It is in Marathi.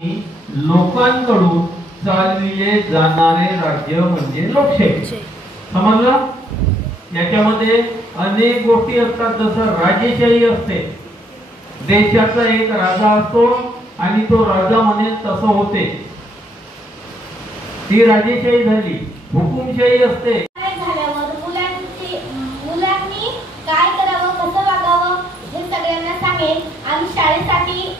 लोकांकडून चालविले जाणारे राज्य म्हणजे लोकशाही। समजलं? याच्यामध्ये अनेक गोष्टी असतात, जसं राजेशाही असते, देशाचा एक राजा असतो आणि तो राजा म्हणेल तसं होते, ती राजेशाही झाली। हुकुमशाही असते, मुलांनी काय करावं कसं वागावं हे सगळ्यांना सांगेल आणि शाळेसाठी